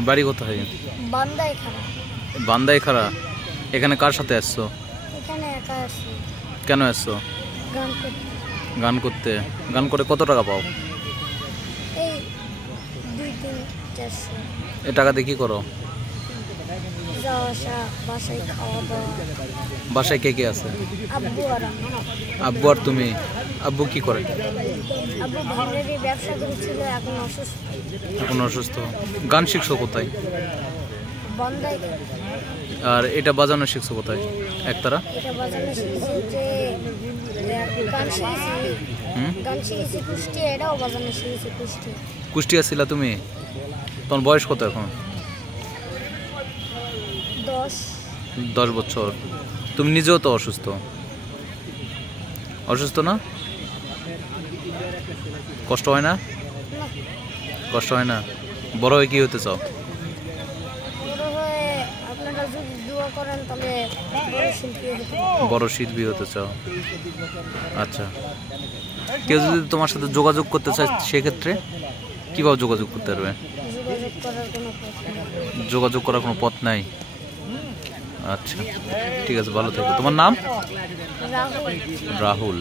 তোর বাড়ি কোথায়? বান্দাইখারা। বান্দাইখারা। এখানে কার সাথে আসছো? এখানে একা আছি। কেন আসছো? গান করতে। গান করতে। গান করে কত টাকা পাও? এই 2-3-400। এই টাকা দিয়ে কি করো? যাওয়া আসা, বাসায় খাওয়া দাওয়া। বাসায় কে কে আছে? আব্বু আর আমি। আব্বু আর তুমি? আব্বু কি করে? আব্বু ভাঙড়েরই ব্যবসা করেছিল, এখন অসুস্থ। এখন অসুস্থ। গান শিখছো কোথায়? বান্দাইখারা। আর এটা বাজানো শিখছো কোথায়? একতারা? এটা বাজানো শিখেছি যে গান শিখেছি কুষ্টিয়া, এটাও বাজানো শিখেছি কুষ্টিয়া। কুষ্টিয়া ছিলা তুমি? তোমার বয়স কত এখন? 10 বছর। তুমি নিজেও তো অসুস্থ। অসুস্থ না? কষ্ট হয় না? কষ্ট হয় না? বড় হয়ে কি হতে চাও? বড় হয়ে আপনারা যদি দোয়া করেন তাহলে বড় শিল্পী হতে চাও। আচ্ছা, কেউ যদি তোমার সাথে যোগাযোগ করতে চায় সেক্ষেত্রে কিভাবে যোগাযোগ করতে পারবে? যোগাযোগ করার কোনো পথ নাই? আচ্ছা, ঠিক আছে, ভালো থেকো। তোমার নাম? রাহুল। রাহুল।